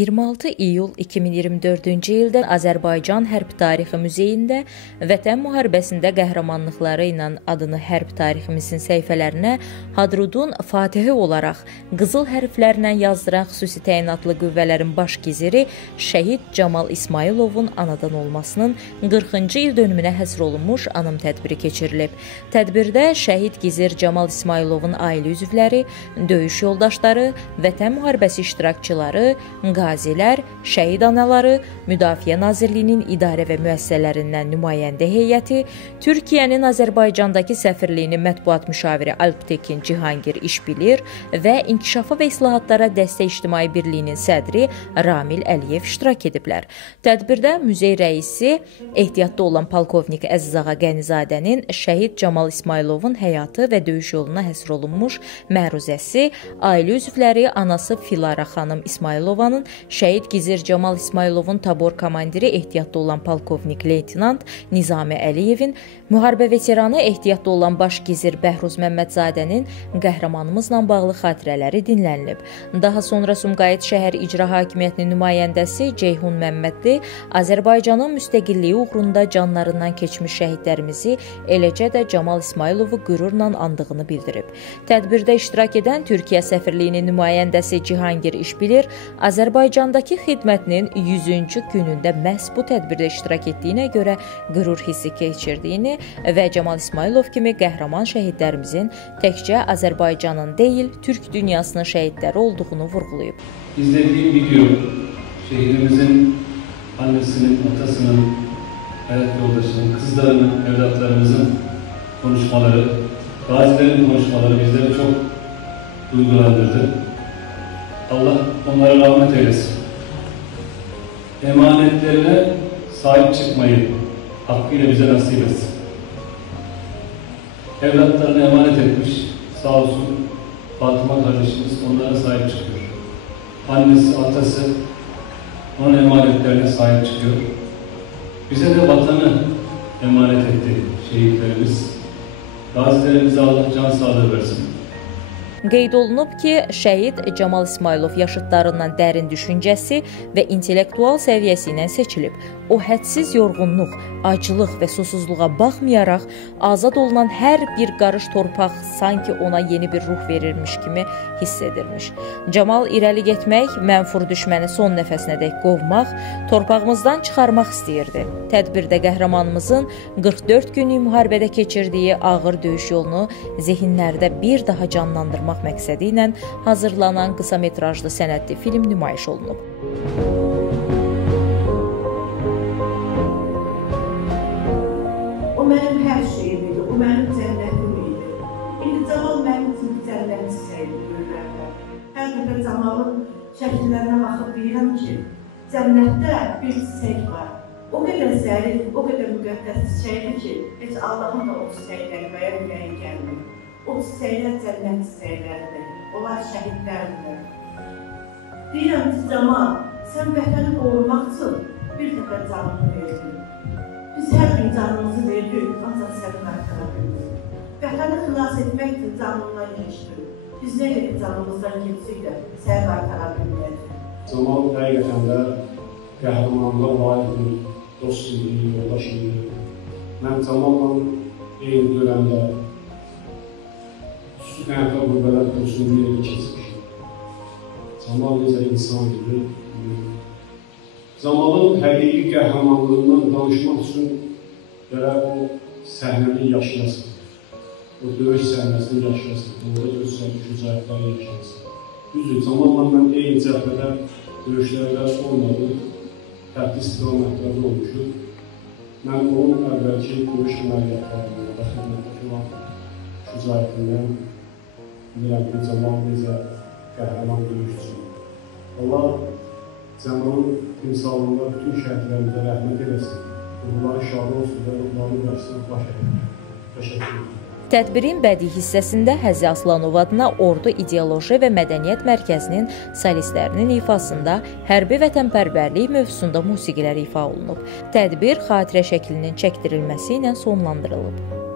26 iyul 2024-cü ildə Azərbaycan Hərb Tarixi Muzeyində Vətən müharibəsində qəhrəmanlıqları ilə adını hərb tariximizin səhifələrinə Hadrudun Fatihi olaraq qızıl hərflərlə yazdıran xüsusi təyinatlı qüvvələrin baş giziri şəhid Camal İsmayılovun anadan olmasının 40-cı il dönümünə həsr olunmuş anım tədbiri keçirilib. Tədbirdə şəhid gizir Camal İsmayılovun ailə üzvləri, döyüş yoldaşları, Vətən müharibəsi iştirakçıları, qazilər, şəhid anaları, Müdafiə Nazirliyinin idarə və müəssisələrindən nümayəndə heyəti, Türkiyənin Azərbaycandakı səfirliyinin mətbuat müşaviri Alptekin Cihangir İşbilir və İnkişafa və İslahatlara Dəstək İctimai Birliyinin sədri Ramil Əliyev iştirak ediblər. Tədbirdə muzey rəisi ehtiyatda olan polkovnik Əzizağa Qənizadənin şəhid Camal İsmayılovun həyatı və döyüş yoluna həsr olunmuş məruzəsi, ailə üzvləri anası Filara xanım İsmayılovanın, şəhid gizir Camal İsmayılovun tabor komandiri ehtiyatda olan polkovnik leytenant Nizami Əliyevin, müharibə veteranı ehtiyatda olan baş gizir Bəhruz Məmmədzadənin qəhrəmanımızla bağlı xatirələri dinlənilib. Daha sonra Sumqayıt şəhər icra hakimiyyətinin nümayəndəsi Ceyhun Məmmədli Azərbaycanın müstəqilliyi uğrunda canlarından keçmiş şəhidlərimizi, eləcə də Camal İsmayılovu qürurla andığını bildirib. Tədbirdə iştirak edən Türkiyə səfirliyinin nümayəndəsi Cihangir İşbilir Azərbaycandakı xidmətinin 100-cü günündə məhz bu tədbirdə iştirak etdiyinə görə qürur hissi keçirdiyini və Camal İsmayılov kimi qəhrəman şəhidlərimizin təkcə Azərbaycanın deyil, Türk dünyasının şəhidləri olduğunu vurğulayıb. İzlediğim video şehidimizin annesinin, atasının, hayat yoldaşının, kızlarının, evlatlarımızın konuşmaları, gazilerin konuşmaları bizleri çok duygulandırdı. Allah onlara rahmet eylesin. Emanetlerine sahip çıkmayı hakkıyla bize nasip etsin. Evlatlarını emanet etmiş, sağ olsun Fatıma kardeşimiz onlara sahip çıkıyor. Annesi, atası onun emanetlerine sahip çıkıyor. Bize de vatanı emanet etti şehitlerimiz. Gazilerimize Allah can sağlığı versin. Qeyd olunub ki, şəhid Camal İsmayılov yaşıdlarından dərin düşüncəsi və intellektual səviyyəsi ilə seçilib. O, hədsiz yorğunluq, acılıq və susuzluğa baxmayaraq, azad olunan hər bir qarış torpaq sanki ona yeni bir ruh verirmiş kimi hiss edirmiş. Camal irəli getmək, mənfur düşməni son nəfəsinədək qovmaq, torpağımızdan çıxarmaq istəyirdi. Tədbirdə qəhrəmanımızın 44 günlük müharibədə keçirdiyi ağır döyüş yolunu zehinlərdə bir daha canlandırmaq məqsədi ilə hazırlanan qısa metrajlı sənədli film nümayiş olunub. O mənim hər şeyim idi, o mənim cənnətim idi. İndi Camal mənim üçün cənnət çiçəyi görürlərdə. Hər dəfə Camalın şəkillərinə baxıb deyirəm ki, cənnətdə bir çiçək var. O qədər zərif, o qədər müqəddəs çiçəkdir ki, heç Allahın da o çiçəkləri və ürəyi gəlmir. O çiçəklər cənnət çiçəkləridir, onlar şəhidlərdir. Deyirəm ki, Camal, sən vətəni qorumaq üçün bir dəfə canını verdin. Biz hər gün canımızı verdik, ancaq sənin arxalarımız. Vətəni xilas etmək üçün canından keçdik. Biz nə qədər canımızdan keçsək də sənin arxalarımız. Camal həqiqətən də qəhrəmanlığa layiq bir dost idi, yoldaş idi. Mən Camalla eyni dönəmdə Sükənətə qüvvələr kursunun bir yerə keçmişim. Camal necə insan idi. Camalın həqiqi qəhrəmanlığından danışmaq üçün belə o səhnəni yaşayasın. O döyüş səhnəsini yaşayasın. Orada göstərdiyi şücaətləri yaşayasın. Düzdür, Camalla mən eyni cəbhədə döyüşlərdə olmadı. Fərqli istiqamətlərdə olmuşdur. Mən onun əvvəlki döyüş əməliyyatlarında və xidmətdəki olan şücaətindən bilirəm ki, Camal necə qəhrəman döyüşçü. Allah Camalın timsalında bütün şəhidlərimizə rəhmət eləsin. Ruhları şad olsun və ruhları versin baş edir. Təşəkkür ederim. Tədbirin bədii hissəsində Həzi Aslanov adına Ordu İdeoloji və Mədəniyyət Mərkəzinin solistlərinin ifasında hərbi vətənpərvərlik mövzusunda musiqilər ifa olunub. Tədbir xatirə şəklinin çəkdirilməsi ilə sonlandırılıb.